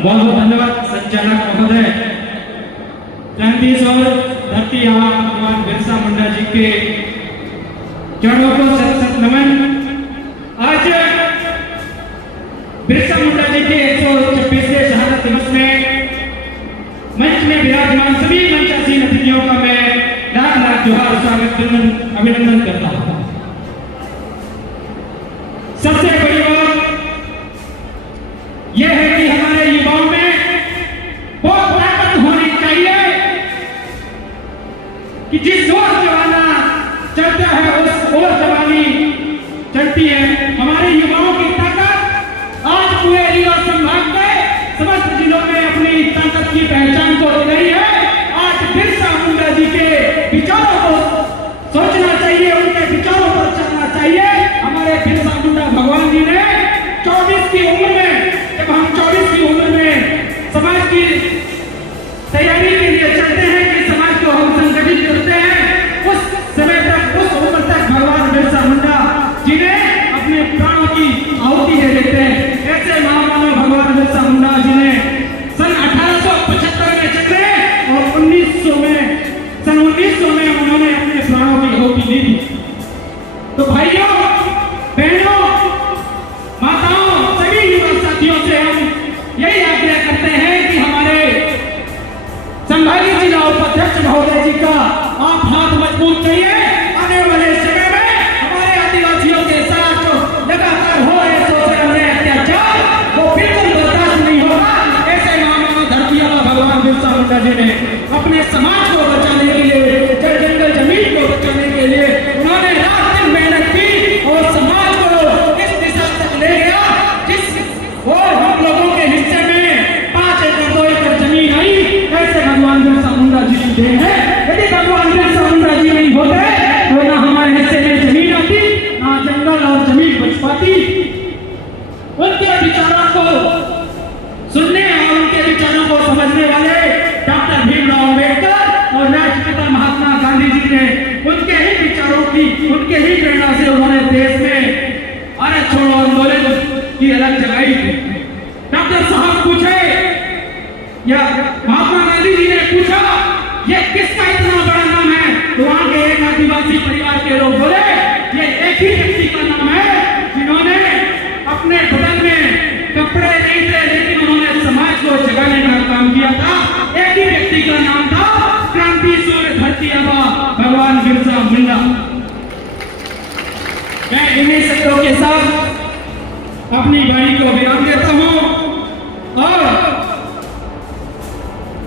बहुत बहुत धन्यवाद संचालक महोदय। क्रांति और धरती आबा भगवान बिरसा मुंडा जी के चरणों को सत सत नमन। आज बिरसा मुंडा जी के 126वें शहादत दिवस में मंच में विराजमान सभी मंचासीन अतिथियों का मैं लाख लाख जोहार स्वागत अभिनंदन करता हूं। सबसे बड़ी बात यह है कि हमारे युवाओं में बहुत ताकत होनी चाहिए कि जिस ओर जमाना चलता है उस ओर जवानी चलती है। हमारे युवाओं की ताकत आज पूरे रीवा संभाग के समस्त जिलों में अपनी ताकत की पहचान को दे रही है। आज बिरसा मुंडा जी के विचारों को सोचना चाहिए, उनके विचारों पर चलना चाहिए। हमारे बिरसा मुंडा भगवान जी ने 24 की उम्र में, जब हम 24 की उम्र में समाज की तैयारी के लिए चलते हैं कि समाज को हम संगठित करते हैं, उस समय तक, उस उम्र तक भगवान बिरसा मुंडा जी ने अपने प्राणों की आहुति दे देते हैं। ऐसे महामानव भगवान बिरसा मुंडा जी ने सन 1875 में चले और 1900 में उन्होंने अपने प्राणों की आहुति दी थी। तो भाइयों बहनों माताओं सभी युवा साथियों से हम यही आग्रह करते हैं कि हमारे संभागीय जिला उपाध्यक्ष महोदय जी का आप हाथ मजबूत करिए। आने वाले समय में हमारे आदिवासियों के साथ जो लगातार हो रहे सोच रहे अत्याचार वो बिल्कुल बर्दाश्त नहीं होगा। ऐसे महामानव धरती आबा भगवान बिरसा मुंडा जी ने अपने समाज को बचाने के लिए, जंगल जमीन को बचाने के लिए उन्होंने रात दिन मेहनत की और समाज को इस दिशा तक ले गया जिस और हम लोगों के हिस्से में 5 एकड़ 2 एकड़ जमीन आई। ऐसे भगवान बिरसा मुंडा जी की देन है। यदि भगवान बिरसा मुंडा जी नहीं होते तो ना हमारे हिस्से में जमीन आती, ना जंगल और जमीन बच पाती। उनके विचारों को सुनने और उनके विचारों को समझने वाले डॉक्टर भीमराव अम्बेडकर और राष्ट्रपिता महात्मा गांधी जी ने उनके ही विचारों की, उनके ही प्रेरणा से उन्होंने देश में भारत छोड़ो आंदोलन की अलग जगाई थी। डॉक्टर साहब पूछे या महात्मा गांधी जी ने पूछा ये किसका इतना बड़ा नाम है, तो वहां के एक आदिवासी परिवार के लोग बोले ये एक ही व्यक्ति का नाम है जिन्होंने अपने बदन में कपड़े नहीं थे लेकिन उन्होंने समाज को जगाने का काम किया था। एक ही व्यक्ति का नाम था क्रांति सूर्य धरती आबा भगवान बिरसा मुंडा। मैं इन्हीं शब्दों के साथ अपनी वाणी को विराम देता हूं और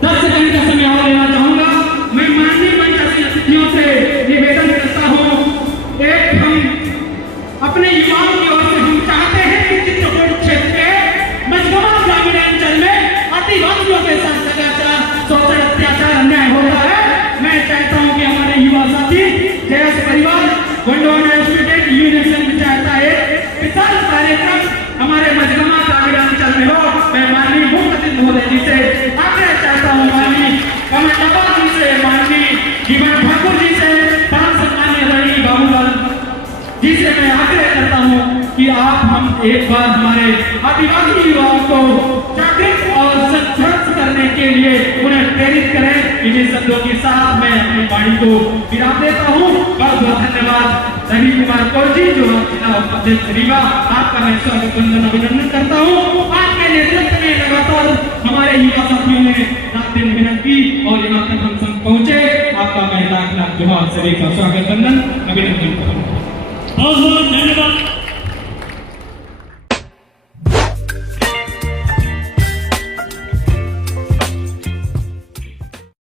10 सेकंड का समय और लेना चाहूंगा। मैं माननीय मंचासीन अतिथियों से निवेदन करता हूं, एक हम अपने युवाओं की ओर से हम चाहते हैं कि चित्रकूट क्षेत्र के मझगांव ग्रामीण अंचल में आदिवासियों के साथ लगातार शोषण अत्याचार अन्याय होता है। मैं चाहता हूं कि हमारे युवा साथी जयस परिवार गोंडवाना स्टूडेंट यूनियन में चाहता है विशाल कार्यक्रम हमारे मझगांव ग्रामीण अंचल में हो। मैं माननीय मुख्य अतिथि महोदय जी से आग्रह चाहता हूँ, माननीय कमल जी से, माननीय जीवन ठाकुर जी से, पांच सम्मान्य रवि बाबूलाल जी से मैं आग्रह करता हूँ कि आप हम एक बार हमारे आदिवासी युवाओं को जागृत और संघर्ष करने के लिए उन्हें प्रेरित करें। इन्हीं शब्दों के साथ मैं अपनी वाणी को विराम देता हूँ। बहुत बहुत धन्यवाद रवि कुमार कौर जी जो जिला उपाध्यक्ष रीवा, आपका मैं स्वागत वंदन अभिनंदन करता हूँ। आपके नेतृत्व में लगातार हमारे युवा साथियों ने रात दिन मेहनत की और यहाँ तक हम सब पहुँचे। आपका मैं लाख लाख जोहार, सभी का स्वागत वंदन अभिनंदन करता हूँ।